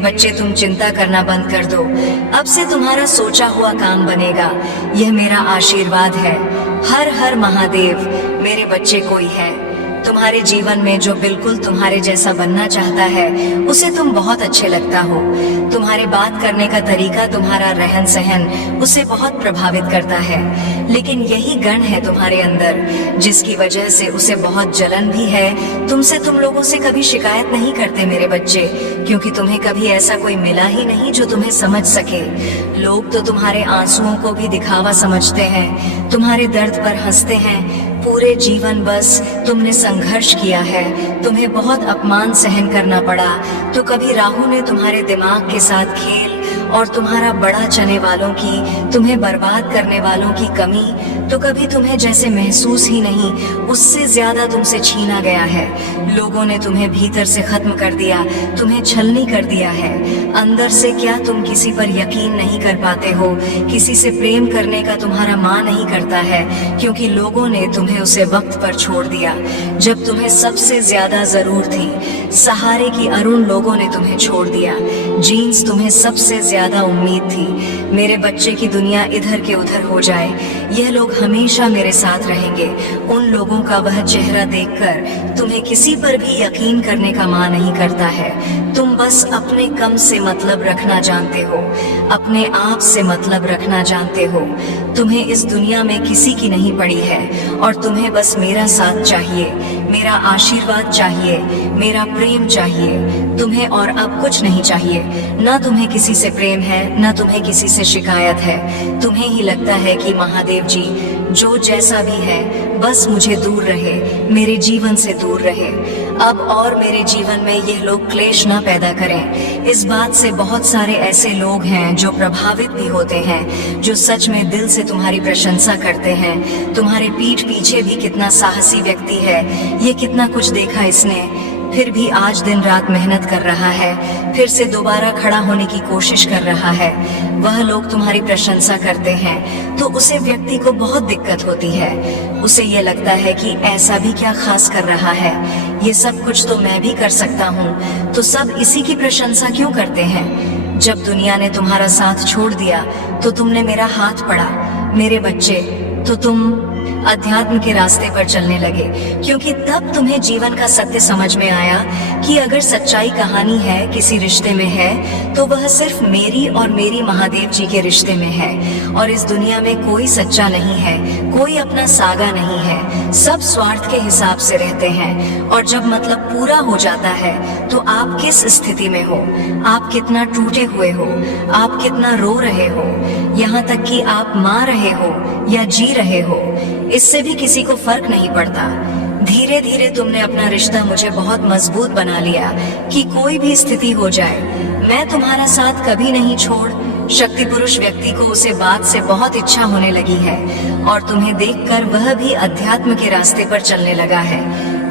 बच्चे तुम चिंता करना बंद कर दो। अब से तुम्हारा सोचा हुआ काम बनेगा। यह मेरा आशीर्वाद है। हर हर महादेव। मेरे बच्चे, कोई है तुम्हारे जीवन में जो बिल्कुल तुम्हारे जैसा बनना चाहता है, उसे तुम बहुत अच्छे लगता हो। तुम्हारे बात करने का तरीका, तुम्हारा रहन सहन उसे बहुत प्रभावित करता है। लेकिन यही गण है तुम्हारे अंदर जिसकी वजह से उसे बहुत जलन भी है। तुम लोगों से कभी शिकायत नहीं करते मेरे बच्चे, क्योंकि तुम्हें कभी ऐसा कोई मिला ही नहीं जो तुम्हें समझ सके। लोग तो तुम्हारे आंसुओं को भी दिखावा समझते हैं, तुम्हारे दर्द पर हंसते हैं। पूरे जीवन बस तुमने संघर्ष किया है, तुम्हें बहुत अपमान सहन करना पड़ा। तो कभी राहु ने तुम्हारे दिमाग के साथ खेल और तुम्हारा बड़ा चने वालों की, तुम्हें बर्बाद करने वालों की कमी, तो कभी तुम्हें जैसे महसूस ही नहीं, उससे ज्यादा तुमसे छीना गया है। लोगों ने तुम्हें भीतर से खत्म कर दिया, तुम्हें छलनी कर दिया है। अंदर से क्या तुम किसी पर यकीन नहीं कर पाते हो? किसी से प्रेम करने का तुम्हारा मन नहीं करता है, क्योंकि लोगों ने तुम्हें उसे वक्त पर छोड़ दिया जब तुम्हें सबसे ज्यादा जरूर थी। सहारे की अरुण लोगों ने तुम्हें छोड़ दिया। जीन्स तुम्हें सबसे ज्यादा उम्मीद थी। मेरे बच्चे की दुनिया इधर के उधर हो जाए, यह लोग हमेशा मेरे साथ रहेंगे। उन लोगों का वह चेहरा देखकर तुम्हें किसी पर भी यकीन करने का मन नहीं करता है। तुम बस अपने कम से मतलब रखना जानते हो, अपने आप से मतलब रखना जानते हो। तुम्हें इस दुनिया में किसी की नहीं पड़ी है और तुम्हें बस मेरा साथ चाहिए, मेरा आशीर्वाद चाहिए, मेरा प्रेम चाहिए। तुम्हें और अब कुछ नहीं चाहिए। ना तुम्हें किसी से प्रेम है, ना तुम्हें किसी से शिकायत है। तुम्हें ही लगता है कि महादेव जी जो जैसा भी है बस मुझे दूर रहे, मेरे जीवन से दूर रहे। अब और मेरे जीवन में यह लोग क्लेश ना पैदा करें। इस बात से बहुत सारे ऐसे लोग हैं जो प्रभावित भी होते हैं, जो सच में दिल से तुम्हारी प्रशंसा करते हैं। तुम्हारे पीठ पीछे भी कितना साहसी व्यक्ति है, ये कितना कुछ देखा इसने, फिर भी आज दिन रात मेहनत कर रहा है, फिर से दोबारा खड़ा होने की कोशिश कर रहा है। वह लोग तुम्हारी प्रशंसा करते हैं तो उसे व्यक्ति को बहुत दिक्कत होती है। उसे ये लगता है कि ऐसा भी क्या खास कर रहा है, ये सब कुछ तो मैं भी कर सकता हूँ, तो सब इसी की प्रशंसा क्यों करते हैं? जब दुनिया ने तुम्हारा साथ छोड़ दिया तो तुमने मेरा हाथ पड़ा मेरे बच्चे, तो तुम अध्यात्म के रास्ते पर चलने लगे, क्योंकि तब तुम्हें जीवन का सत्य समझ में आया कि अगर सच्चाई कहानी है, किसी रिश्ते में है, तो वह सिर्फ मेरी और मेरी महादेव जी के रिश्ते में है। और इस दुनिया में कोई सच्चा नहीं है, कोई अपना सागा नहीं है, सब स्वार्थ के हिसाब से रहते हैं। और जब मतलब पूरा हो जाता है तो आप किस स्थिति में हो, आप कितना टूटे हुए हो, आप कितना रो रहे हो, यहाँ तक कि आप मार रहे हो या जी रहे हो, इससे भी किसी को फर्क नहीं पड़ता। धीरे धीरे तुमने अपना रिश्ता मुझे बहुत मजबूत बना लिया कि कोई भी स्थिति हो जाए मैं तुम्हारा साथ कभी नहीं छोड़। शक्ति पुरुष व्यक्ति को उसे बात से बहुत इच्छा होने लगी है और तुम्हें देखकर वह भी अध्यात्म के रास्ते पर चलने लगा है।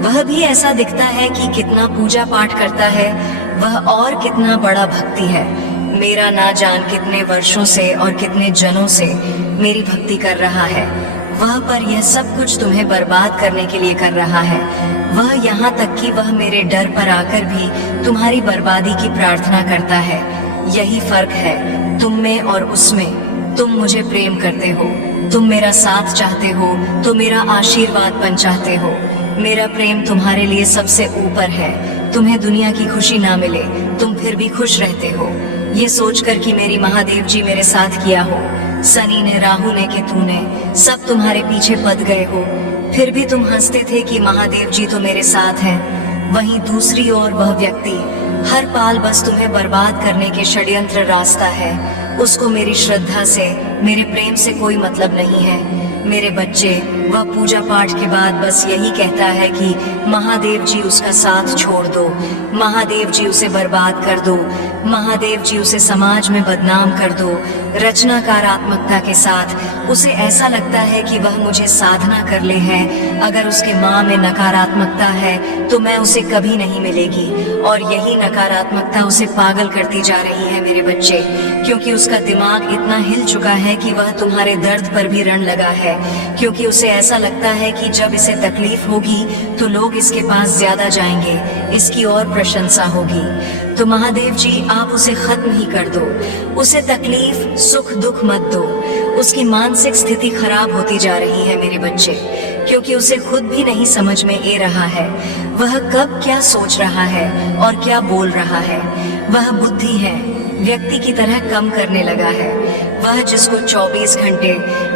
वह भी ऐसा दिखता है कि कितना पूजा पाठ करता है, वह और कितना बड़ा भक्ति है। मेरा ना जान कितने वर्षों से और कितने जनों से मेरी भक्ति कर रहा है, वह पर यह सब कुछ तुम्हें बर्बाद करने के लिए कर रहा है। वह यहाँ तक कि वह मेरे डर पर आकर भी तुम्हारी बर्बादी की प्रार्थना करता है। यही फर्क है तुम में और उसमें। तुम मुझे प्रेम करते हो, तुम मेरा साथ चाहते हो, तो मेरा आशीर्वाद बन चाहते हो। मेरा प्रेम तुम्हारे लिए सबसे ऊपर है। तुम्हें दुनिया की खुशी ना मिले, तुम फिर भी खुश रहते हो, ये सोचकर कि मेरी महादेव जी मेरे साथ किया हो। शनि ने, राहु ने, केतु ने, सब तुम्हारे पीछे पद गए हो, फिर भी तुम हंसते थे कि महादेव जी तो मेरे साथ हैं। वहीं दूसरी ओर वह व्यक्ति हर पाल बस तुम्हें बर्बाद करने के षड्यंत्र रास्ता है। उसको मेरी श्रद्धा से, मेरे प्रेम से कोई मतलब नहीं है। मेरे बच्चे, वह पूजा पाठ के बाद बस यही कहता है कि महादेव जी उसका साथ छोड़ दो, महादेव जी उसे बर्बाद कर दो, महादेव जी उसे समाज में बदनाम कर दो। रचनाकारात्मकता के साथ उसे ऐसा लगता है कि वह मुझे साधना कर ले है, अगर उसके माँ में नकारात्मकता है तो मैं उसे कभी नहीं मिलेगी। और यही नकारात्मकता उसे पागल करती जा रही है मेरे बच्चे, क्योंकि उसका दिमाग इतना हिल चुका है कि वह तुम्हारे दर्द पर भी रण लगा है, क्योंकि उसे ऐसा लगता है कि जब इसे तकलीफ होगी तो लोग इसके पास ज्यादा जाएंगे, इसकी और प्रशंसा होगी। तो महादेव जी आप उसे खत्म ही कर दो, उसे तकलीफ सुख दुख मत दो। उसकी मानसिक स्थिति खराब होती जा रही है मेरे बच्चे, क्योंकि उसे खुद भी नहीं समझ में आ रहा है वह कब क्या सोच रहा है और क्या बोल रहा है। वह बुद्धि है व्यक्ति की तरह कम करने लगा है। वह जिसको 24 घंटे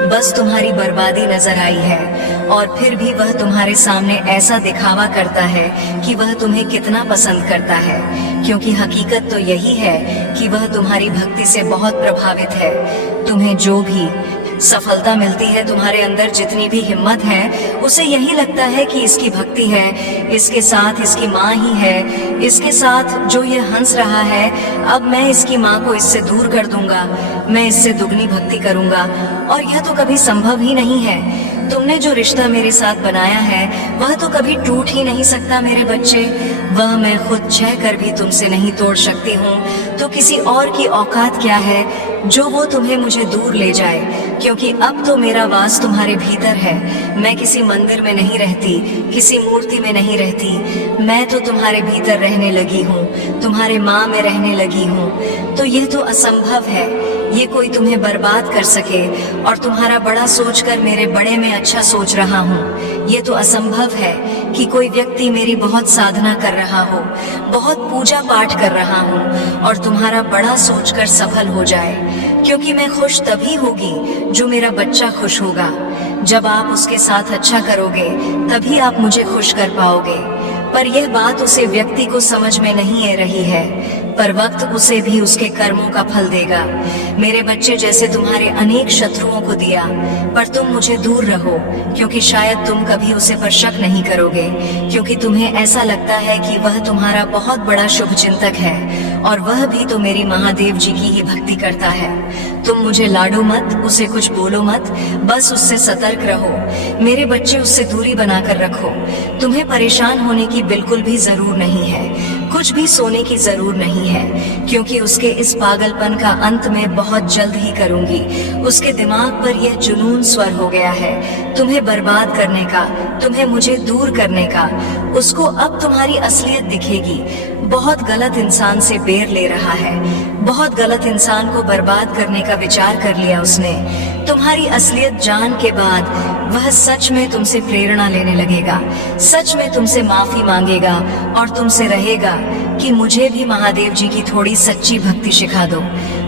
बस तुम्हारी बर्बादी नजर आई है, और फिर भी वह तुम्हारे सामने ऐसा दिखावा करता है कि वह तुम्हें कितना पसंद करता है, क्योंकि हकीकत तो यही है कि वह तुम्हारी भक्ति से बहुत प्रभावित है। तुम्हें जो भी सफलता मिलती है, तुम्हारे अंदर जितनी भी हिम्मत है, उसे यही लगता है कि इसकी भक्ति है, इसके साथ इसकी माँ ही है, इसके साथ जो ये हंस रहा है, अब मैं इसकी माँ को इससे दूर कर दूंगा, मैं इससे दुगनी भक्ति करूंगा। और यह तो कभी संभव ही नहीं है। तुमने जो रिश्ता मेरे साथ बनाया है वह तो कभी टूट ही नहीं सकता मेरे बच्चे। वह मैं खुद चाह कर भी तुमसे नहीं तोड़ सकती हूँ, तो किसी और की औकात क्या है जो वो तुम्हें मुझे दूर ले जाए, क्योंकि अब तो मेरा वास तुम्हारे भीतर है। मैं किसी मंदिर में नहीं रहती, किसी मूर्ति में नहीं रहती, मैं तो तुम्हारे भीतर रहने लगी हूँ, तुम्हारे माँ में रहने लगी हूँ। तो यह तो असंभव है ये कोई तुम्हें बर्बाद कर सके, और तुम्हारा बड़ा सोचकर मेरे बड़े में अच्छा सोच रहा हूँ। ये तो असंभव है कि कोई व्यक्ति मेरी बहुत साधना कर रहा हो, बहुत पूजा पाठ कर रहा हूँ, और तुम्हारा बड़ा सोचकर सफल हो जाए, क्योंकि मैं खुश तभी होगी जो मेरा बच्चा खुश होगा। जब आप उसके साथ अच्छा करोगे तभी आप मुझे खुश कर पाओगे। पर यह बात उसे व्यक्ति को समझ में नहीं आ रही है, पर वक्त उसे भी उसके कर्मों का फल देगा। मेरे बच्चे, जैसे तुम्हारे अनेक शत्रुओं को दिया, पर तुम मुझे दूर रहो, क्योंकि शायद तुम कभी उसे पर शक नहीं करोगे, क्योंकि तुम्हें ऐसा लगता है कि वह तुम्हारा बहुत बड़ा शुभ चिंतक है, और वह भी तो मेरी महादेव जी की ही भक्ति करता है। तुम मुझे लाडो मत, उसे कुछ बोलो मत, बस उससे सतर्क रहो। मेरे बच्चे, उससे दूरी बनाकर रखो। तुम्हें परेशान होने की बिल्कुल भी जरूर नहीं है, कुछ भी सोने की जरूर नहीं है, क्योंकि उसके इस पागलपन का अंत मैं बहुत जल्द ही करूंगी। उसके दिमाग पर यह जुनून स्वर हो गया है तुम्हें बर्बाद करने का, तुम्हें मुझे दूर करने का। उसको अब तुम्हारी असलियत दिखेगी। बहुत गलत इंसान से बेर ले रहा है, बहुत गलत इंसान को बर्बाद करने का विचार कर लिया उसने। तुम्हारी असलियत जान के बाद वह सच में तुमसे प्रेरणा लेने लगेगा, सच में तुमसे माफी मांगेगा, और तुमसे रहेगा कि मुझे भी महादेव जी की थोड़ी सच्ची भक्ति सिखा दो,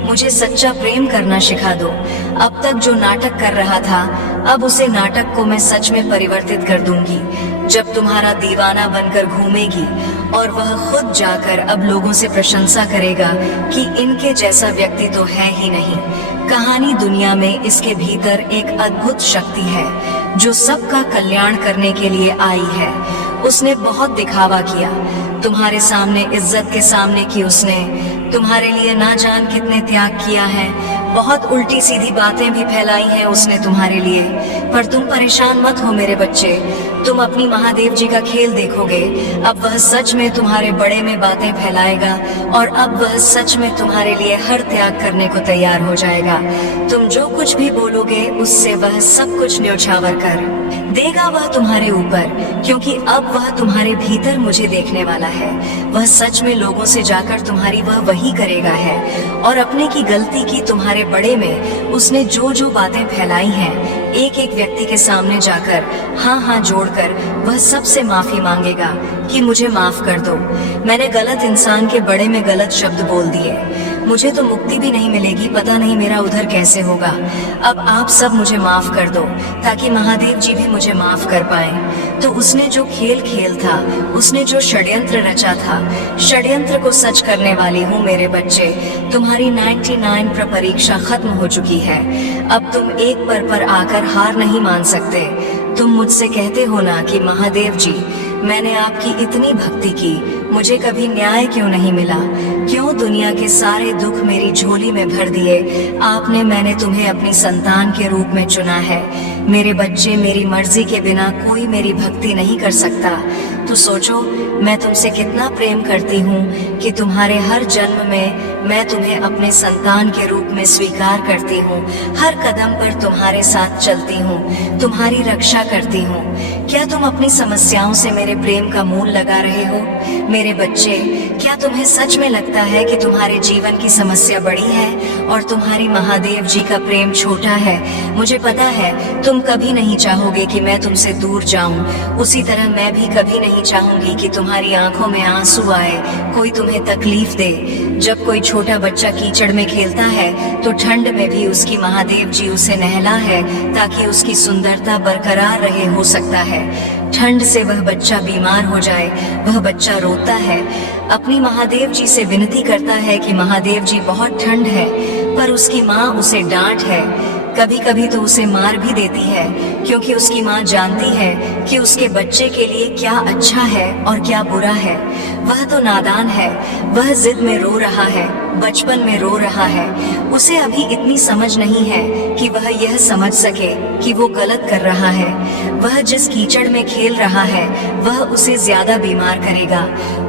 मुझे सच्चा प्रेम करना सिखा दो। अब तक जो नाटक कर रहा था, अब उसे नाटक को मैं सच में परिवर्तित कर दूंगी। जब तुम्हारा दीवाना बनकर घूमेगी, और वह खुद जाकर अब लोगों से प्रशंसा करेगा कि इनके जैसा व्यक्ति तो है ही नहीं। कहानी दुनिया में इसके भीतर एक अद्भुत शक्ति है जो सबका कल्याण करने के लिए आई है। उसने बहुत दिखावा किया तुम्हारे सामने, इज्जत के सामने की उसने, तुम्हारे लिए ना जान कितने त्याग किया है, बहुत उल्टी सीधी बातें भी फैलाई हैं उसने तुम्हारे लिए। पर तुम परेशान मत हो मेरे बच्चे, तुम अपनी महादेव जी का खेल देखोगे। अब वह सच में तुम्हारे बड़े में बातें फैलाएगा, और अब वह सच में तुम्हारे लिए हर त्याग करने को तैयार हो जाएगा। तुम जो कुछ भी बोलोगे उससे वह सब कुछ न्योछावर कर देगा वह तुम्हारे ऊपर, क्योंकि अब वह तुम्हारे भीतर मुझे देखने वाला है। वह सच में लोगों से जाकर तुम्हारी वह वही करेगा है, और अपने की गलती की तुम्हारे बड़े में उसने जो जो बातें फैलाई हैं, एक एक व्यक्ति के सामने जाकर हाँ जोड़कर वह सबसे माफी मांगेगा कि मुझे माफ कर दो, मैंने गलत इंसान के बड़े में गलत शब्द बोल दिए, मुझे तो मुक्ति भी नहीं मिलेगी, पता नहीं मेरा उधर कैसे होगा। अब आप सब मुझे माफ कर दो ताकि महादेव जी भी मुझे माफ कर पाए। तो उसने जो खेल खेल था, उसने जो षड्यंत्र रचा था, षड्यंत्र को सच करने वाली हूँ मेरे बच्चे। तुम्हारी 99 परीक्षा खत्म हो चुकी है। अब तुम एक पर आकर हार नहीं मान सकते। तुम मुझसे कहते हो ना कि महादेव जी, मैंने आपकी इतनी भक्ति की, मुझे कभी न्याय क्यों नहीं मिला, क्यों दुनिया के सारे दुख मेरी झोली में भर दिए आपने, मैंने तुम्हें अपनी संतान के रूप में चुना है। मेरे बच्चे, मेरी मर्जी के बिना कोई मेरी भक्ति नहीं कर सकता। तो सोचो मैं तुमसे कितना प्रेम करती हूँ कि तुम्हारे हर जन्म में मैं तुम्हें अपने संतान के रूप में स्वीकार करती हूँ, हर कदम पर तुम्हारे साथ चलती हूँ, तुम्हारी रक्षा करती हूँ। क्या तुम अपनी समस्याओं से मेरे प्रेम का मूल लगा रहे हो? मेरे बच्चे, क्या तुम्हें सच में लगता है कि तुम्हारे जीवन की समस्या बड़ी है और तुम्हारी महादेव जी का प्रेम छोटा है? मुझे पता है तुम कभी नहीं चाहोगे कि मैं तुमसे दूर जाऊं। उसी तरह मैं भी कभी नहीं चाहूंगी कि तुम्हारी आंखों में आंसू आए, कोई तुम्हें तकलीफ दे। जब कोई छोटा बच्चा कीचड़ में खेलता है तो ठंड में भी उसकी महादेव जी उसे नहला है ताकि उसकी सुंदरता बरकरार रहे। हो सकता है ठंड से वह बच्चा बीमार हो जाए, वह बच्चा रोता है, अपनी महादेव जी से विनती करता है कि महादेव जी बहुत ठंड है, पर उसकी माँ उसे डांट है, कभी कभी तो उसे मार भी देती है, क्योंकि उसकी माँ जानती है कि उसके बच्चे के लिए क्या अच्छा है और क्या बुरा है। वह तो नादान है, वह जिद में रो रहा है, बचपन में रो रहा है। उसे अभी इतनी समझ नहीं है कि वह यह समझ सके कि वो गलत कर रहा है। वह जिस कीचड़ में खेल रहा है वह उसे ज्यादा बीमार करेगा।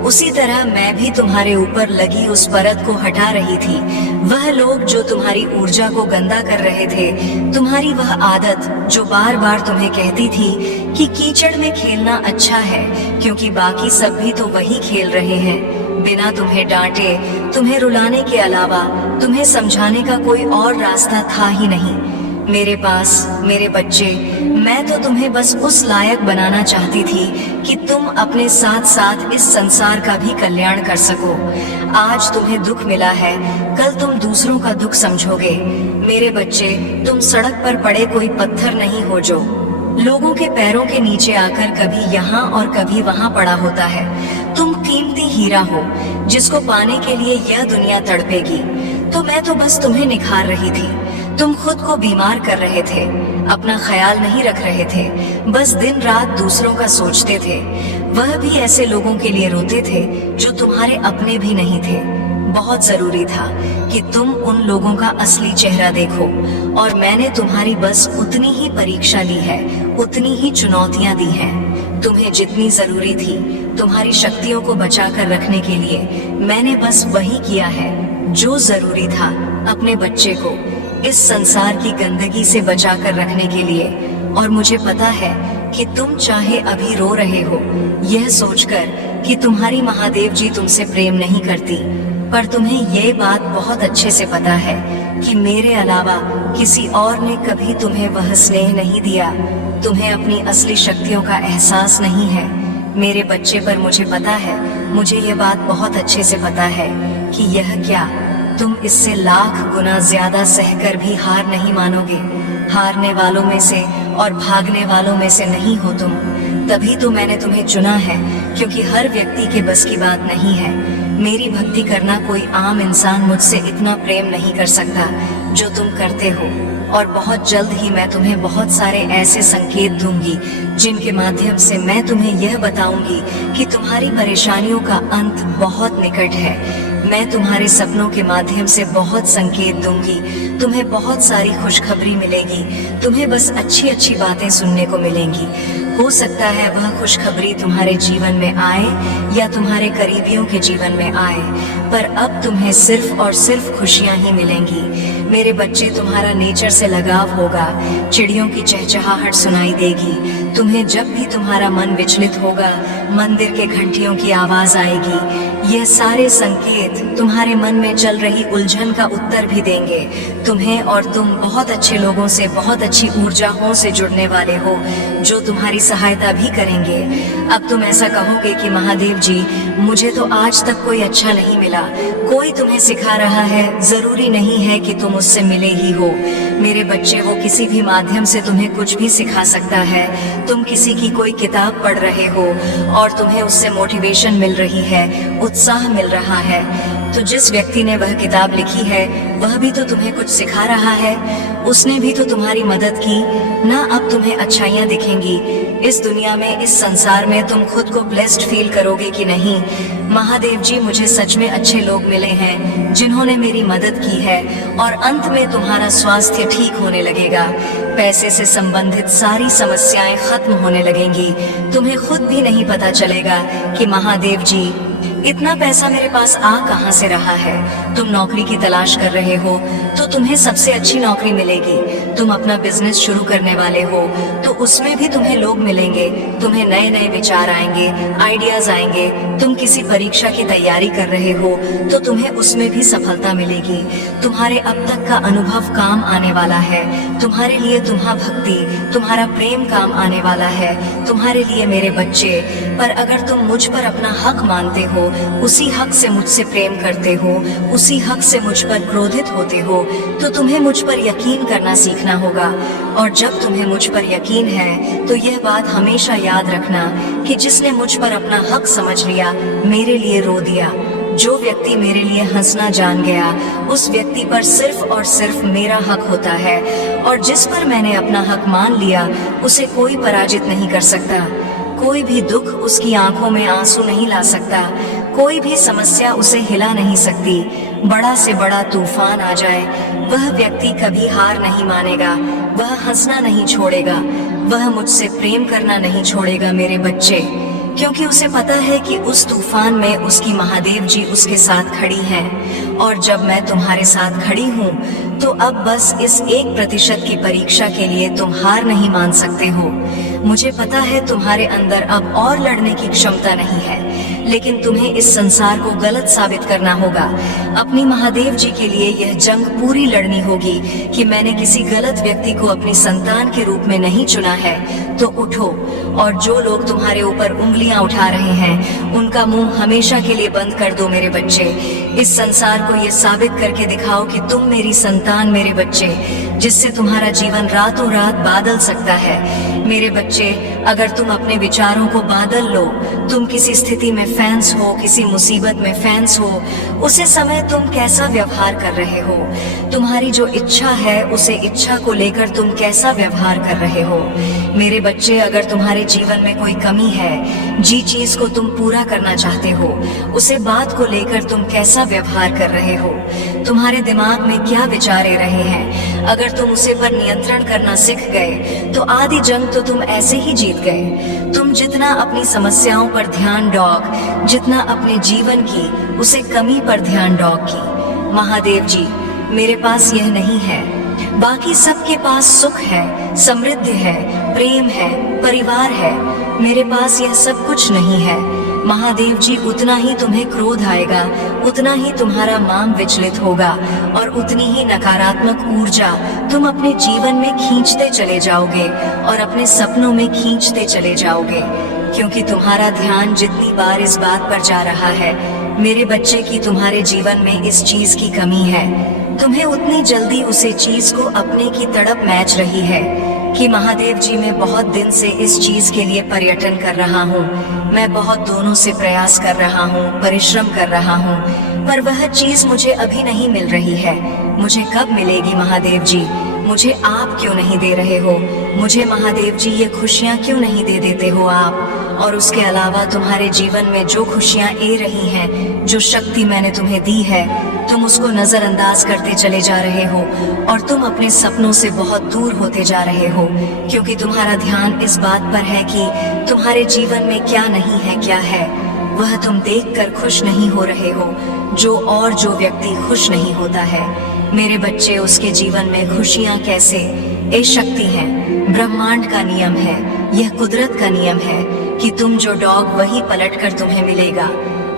उसी तरह मैं भी तुम्हारे ऊपर लगी उस परत को हटा रही थी। वह लोग जो तुम्हारी ऊर्जा को गंदा कर रहे थे, तुम्हारी वह आदत जो बार बार तुम्हें कहती थी कि कीचड़ में खेलना अच्छा है क्योंकि बाकी सब भी तो वही खेल रहे हैं, बिना तुम्हें डांटे, तुम्हें रुलाने के अलावा तुम्हें समझाने का कोई और रास्ता था ही नहीं। मेरे पास मेरे बच्चे, मैं तो तुम्हें बस उस लायक बनाना चाहती थी कि तुम अपने साथ साथ इस संसार का भी कल्याण कर सको। आज तुम्हें दुख मिला है, कल तुम दूसरों का दुख समझोगे। मेरे बच्चे, तुम सड़क पर पड़े कोई पत्थर नहीं हो जो लोगों के पैरों के नीचे आकर कभी यहाँ और कभी वहाँ पड़ा होता है। तुम कीमती हीरा हो जिसको पाने के लिए यह दुनिया तड़पेगी। तो मैं तो बस तुम्हें निखार रही थी। तुम खुद को बीमार कर रहे थे, अपना ख्याल नहीं रख रहे थे, बस दिन रात दूसरों का सोचते थे। वह भी ऐसे लोगों के लिए रोते थे जो तुम्हारे अपने भी नहीं थे। बहुत जरूरी था कि तुम उन लोगों का असली चेहरा देखो, और मैंने तुम्हारी बस उतनी ही परीक्षा ली है, उतनी ही चुनौतियां दी हैं। तुम्हें जितनी जरूरी थी तुम्हारी शक्तियों को बचाकर रखने के लिए, मैंने बस वही किया है जो जरूरी था अपने बच्चे को इस संसार की गंदगी से बचाकर रखने के लिए। और मुझे पता है कि तुम चाहे अभी रो रहे हो यह सोचकर कि तुम्हारी महादेव जी तुमसे प्रेम नहीं करती, पर तुम्हें ये बात बहुत अच्छे से पता है कि मेरे अलावा किसी और ने कभी तुम्हें वह स्नेह नहीं दिया। तुम्हें अपनी असली शक्तियों का एहसास नहीं है मेरे बच्चे, पर मुझे पता है, मुझे ये बात बहुत अच्छे से पता है कि यह क्या, तुम इससे लाख गुना ज्यादा सहकर भी हार नहीं मानोगे। हारने वालों में से और भागने वालों में से नहीं हो तुम। तभी तो मैंने तुम्हें चुना है, क्योंकि हर व्यक्ति के बस की बात नहीं है। मेरी भक्ति करना कोई आम इंसान मुझसे इतना प्रेम नहीं कर सकता जो तुम करते हो। और बहुत जल्द ही मैं तुम्हें बहुत सारे ऐसे संकेत दूंगी जिनके माध्यम से मैं तुम्हें यह बताऊंगी कि तुम्हारी परेशानियों का अंत बहुत निकट है। मैं तुम्हारे सपनों के माध्यम से बहुत संकेत दूंगी, तुम्हें बहुत सारी खुशखबरी मिलेगी, तुम्हें बस अच्छी अच्छी बातें सुनने को मिलेंगी। हो सकता है वह खुशखबरी तुम्हारे जीवन में आए या तुम्हारे करीबियों के जीवन में आए, पर अब तुम्हें सिर्फ और सिर्फ खुशियां ही मिलेंगी। मेरे बच्चे, तुम्हारा नेचर से लगाव होगा, चिड़ियों की चहचहाहट सुनाई देगी। तुम्हें जब भी तुम्हारा मन विचलित होगा मंदिर के घंटियों की आवाज आएगी। यह सारे संकेत तुम्हारे मन में चल रही उलझन का उत्तर भी देंगे तुम्हें, और तुम बहुत अच्छे लोगों से, बहुत अच्छी ऊर्जाओं से जुड़ने वाले हो जो तुम्हारी सहायता भी करेंगे। अब तुम ऐसा कहोगे कि महादेव जी, मुझे तो आज तक कोई अच्छा नहीं मिला, कोई तुम्हें सिखा रहा है, जरूरी नहीं है कि तुम उससे मिले ही हो। मेरे बच्चे, वो किसी भी माध्यम से तुम्हें कुछ भी सिखा सकता है। तुम किसी की कोई किताब पढ़ रहे हो और तुम्हें उससे मोटिवेशन मिल रही है, उत्साह मिल रहा है, तो जिस व्यक्ति ने वह किताब लिखी है वह भी तो तुम्हें कुछ सिखा रहा है, उसने भी तो तुम्हारी मदद की ना। अब तुम्हें अच्छाइयाँ दिखेंगी इस दुनिया में, इस संसार में। तुम खुद को ब्लेस्ड फील करोगे कि नहीं, महादेव जी, मुझे सच में अच्छे लोग मिले हैं जिन्होंने मेरी मदद की है। और अंत में तुम्हारा स्वास्थ्य ठीक होने लगेगा, पैसे से संबंधित सारी समस्याएं खत्म होने लगेंगी। तुम्हें खुद भी नहीं पता चलेगा कि महादेव जी, इतना पैसा मेरे पास आ कहां से रहा है। तुम नौकरी की तलाश कर रहे हो तो तुम्हें सबसे अच्छी नौकरी मिलेगी। तुम अपना बिजनेस शुरू करने वाले हो तो उसमें भी तुम्हें लोग मिलेंगे, तुम्हें नए नए विचार आएंगे, आइडियाज आएंगे, तुम किसी परीक्षा की तैयारी कर रहे हो तो तुम्हें उसमें भी सफलता मिलेगी। तुम्हारे अब तक का अनुभव काम आने वाला है। तुम्हारे लिए तुम्हारा भक्ति, तुम्हारा प्रेम काम आने वाला है। तुम्हारे लिए मेरे बच्चे, पर अगर तुम मुझ पर अपना हक मानते हो, उसी हक से मुझसे प्रेम करते हो, उसी हक से मुझ पर क्रोधित होते हो, तो तुम्हें मुझ पर यकीन करना सीखना होगा। और जब तुम्हें मुझ पर यकीन है तो यह बात हमेशा याद रखना कि जिसने मुझ पर अपना हक समझ लिया, मेरे लिए रो दिया। जो व्यक्ति मेरे लिए हंसना जान गया, उस व्यक्ति पर सिर्फ और सिर्फ मेरा हक होता है। और जिस पर मैंने अपना हक मान लिया, उसे कोई पराजित नहीं कर सकता। कोई भी दुख उसकी आंखों में आंसू नहीं ला सकता। कोई भी समस्या उसे हिला नहीं सकती। बड़ा से बड़ा तूफान आ जाए, वह व्यक्ति कभी हार नहीं मानेगा। वह हंसना नहीं छोड़ेगा। वह मुझसे प्रेम करना नहीं छोड़ेगा मेरे बच्चे, क्योंकि उसे पता है कि उस तूफान में उसकी महादेव जी उसके साथ खड़ी हैं। और जब मैं तुम्हारे साथ खड़ी हूँ, तो अब बस इस 1% की परीक्षा के लिए तुम हार नहीं मान सकते हो। मुझे पता है तुम्हारे अंदर अब और लड़ने की क्षमता नहीं है, लेकिन तुम्हें इस संसार को गलत साबित करना होगा। अपनी महादेव जी के लिए यह जंग पूरी लड़नी होगी कि मैंने किसी गलत व्यक्ति को अपनी संतान के रूप में नहीं चुना है। तो उठो, और जो लोग तुम्हारे ऊपर उंगलियां उठा रहे हैं, उनका मुंह हमेशा के लिए बंद कर दो मेरे बच्चे। इस संसार को ये साबित करके दिखाओ कि तुम मेरी संतान, मेरे बच्चे, जिससे तुम्हारा जीवन रातों रात बादल सकता है। मेरे बच्चे, अगर तुम अपने विचारों को बादल लो, तुम किसी स्थिति में फैंस हो, किसी मुसीबत में फैंस हो, उसे समय तुम कैसा व्यवहार कर रहे हो। तुम्हारी जो इच्छा है, उसे इच्छा को लेकर तुम कैसा व्यवहार कर रहे हो। मेरे बच्चे, अगर तुम्हारे जीवन में कोई कमी है, जी चीज को तुम पूरा करना चाहते हो, उसे बात को लेकर तुम कैसा व्यवहार कर रहे हो। तुम्हारे दिमाग में क्या विचार रहे हैं, अगर तुम उसे पर नियंत्रण करना सीख गए, तो आधी जंग तो तुम ऐसे ही जीत गए। तुम जितना अपनी समस्याओं पर ध्यान दोगे, जितना अपने जीवन की उसे कमी पर ध्यान दोगे। महादेव जी, मेरे पास यह नहीं है, बाकी सबके पास सुख है, समृद्धि है, प्रेम है, परिवार है। मेरे पास यह सब कुछ नहीं है। महादेव जी, उतना ही तुम्हें क्रोध आएगा, उतना ही तुम्हारा मान विचलित होगा, और उतनी ही नकारात्मक ऊर्जा तुम अपने जीवन में खींचते चले जाओगे और अपने सपनों में खींचते चले जाओगे, क्योंकि तुम्हारा ध्यान जितनी बार इस बात पर जा रहा है, मेरे बच्चे, की तुम्हारे जीवन में इस चीज की कमी है, तुम्हें उतनी जल्दी उसे चीज को अपने की तड़प मैच रही है कि महादेव जी, मैं बहुत दिन से इस चीज के लिए पर्यटन कर रहा हूँ। मैं बहुत दोनों से प्रयास कर रहा हूँ, परिश्रम कर रहा हूँ, पर वह चीज मुझे अभी नहीं मिल रही है। मुझे कब मिलेगी महादेव जी? मुझे आप क्यों नहीं दे रहे हो? मुझे महादेव जी ये खुशियाँ क्यों नहीं दे देते हो आप? और उसके अलावा तुम्हारे जीवन में जो खुशियाँ आ रही हैं, जो शक्ति मैंने तुम्हें दी है, तुम उसको नजरअंदाज करते चले जा रहे हो और तुम अपने सपनों से बहुत दूर होते जा रहे हो, क्योंकि तुम्हारा ध्यान इस बात पर है कि तुम्हारे जीवन में क्या नहीं है, क्या है, वह तुम देखकर खुश नहीं हो रहे हो। जो व्यक्ति खुश नहीं होता है, मेरे बच्चे, उसके जीवन में खुशियाँ कैसे? ये शक्ति है, ब्रह्मांड का नियम है, यह कुदरत का नियम है कि तुम जो डॉग वही पलट कर तुम्हें मिलेगा।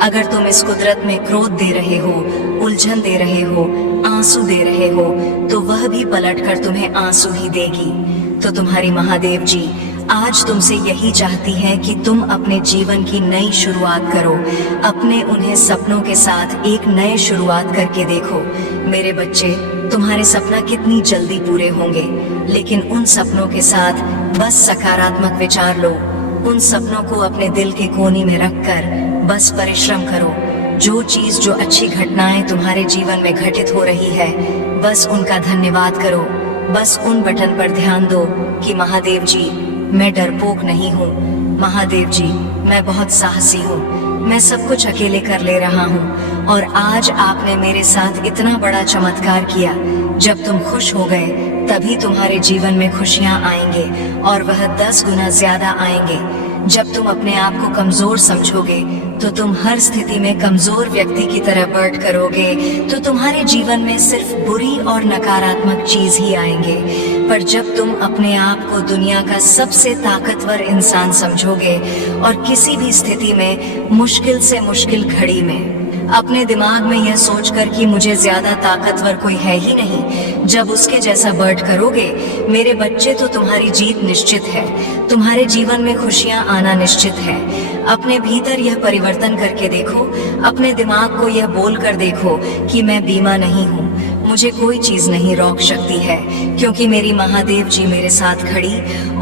अगर तुम इस कुदरत में क्रोध दे रहे हो, उलझन दे रहे हो, आंसू दे रहे हो, तो वह भी पलट कर तुम्हें आंसू ही देगी। तो तुम्हारी महादेव जी आज तुमसे यही चाहती है कि तुम अपने जीवन की नई शुरुआत करो, अपने उन्हें सपनों के साथ एक नए शुरुआत करके देखो। मेरे बच्चे, तुम्हारे सपना कितनी जल्दी पूरे होंगे, लेकिन उन सपनों के साथ बस सकारात्मक विचार लो। उन सपनों को अपने दिल के कोने में रखकर बस परिश्रम करो। जो अच्छी घटनाएं तुम्हारे जीवन में घटित हो रही है, बस उनका धन्यवाद करो। बस उन बटन पर ध्यान दो कि महादेव जी, मैं डरपोक नहीं हूँ। महादेव जी, मैं बहुत साहसी हूँ। मैं सब कुछ अकेले कर ले रहा हूँ, और आज आपने मेरे साथ इतना बड़ा चमत्कार किया। जब तुम खुश हो गए, तभी तुम्हारे जीवन में खुशियाँ आएंगे, और वह 10 गुना ज्यादा आएंगे। जब तुम अपने आप को कमजोर समझोगे, तो तुम हर स्थिति में कमजोर व्यक्ति की तरह बर्ट करोगे, तो तुम्हारे जीवन में सिर्फ बुरी और नकारात्मक चीज ही आएंगे। पर जब तुम अपने आप को दुनिया का सबसे ताकतवर इंसान समझोगे और किसी भी स्थिति में मुश्किल से मुश्किल घड़ी में अपने दिमाग में यह सोचकर कि मुझे ज्यादा ताकतवर कोई है ही नहीं, जब उसके जैसा बर्ट करोगे मेरे बच्चे, तो तुम्हारी जीत निश्चित है, तुम्हारे जीवन में खुशियां आना निश्चित है। अपने भीतर यह परिवर्तन करके देखो, अपने दिमाग को यह बोल कर देखो कि मैं बीमा नहीं हूँ, मुझे कोई चीज नहीं रोक सकती है, क्योंकि मेरी महादेव जी मेरे साथ खड़ी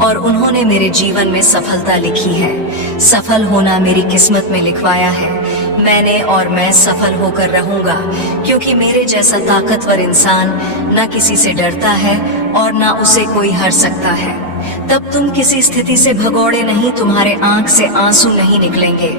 और उन्होंने मेरे जीवन में सफलता लिखी है। सफल होना मेरी किस्मत में लिखवाया है मैंने, और मैं सफल होकर रहूंगा, क्योंकि मेरे जैसा ताकतवर इंसान न किसी से डरता है और न उसे कोई हरा सकता है। तब तुम किसी स्थिति से भगोड़े नहीं, तुम्हारे आंख से आंसू नहीं निकलेंगे।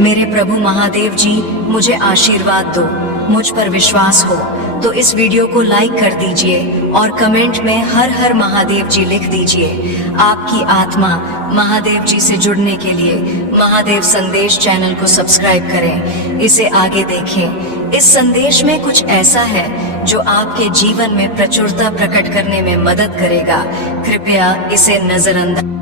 मेरे प्रभु महादेव जी मुझे आशीर्वाद दो, मुझ पर विश्वास हो तो इस वीडियो को लाइक कर दीजिए और कमेंट में हर हर महादेव जी लिख दीजिए। आपकी आत्मा महादेव जी से जुड़ने के लिए महादेव संदेश चैनल को सब्सक्राइब करें, इसे आगे देखें। इस संदेश में कुछ ऐसा है जो आपके जीवन में प्रचुरता प्रकट करने में मदद करेगा, कृपया इसे नजरअंदाज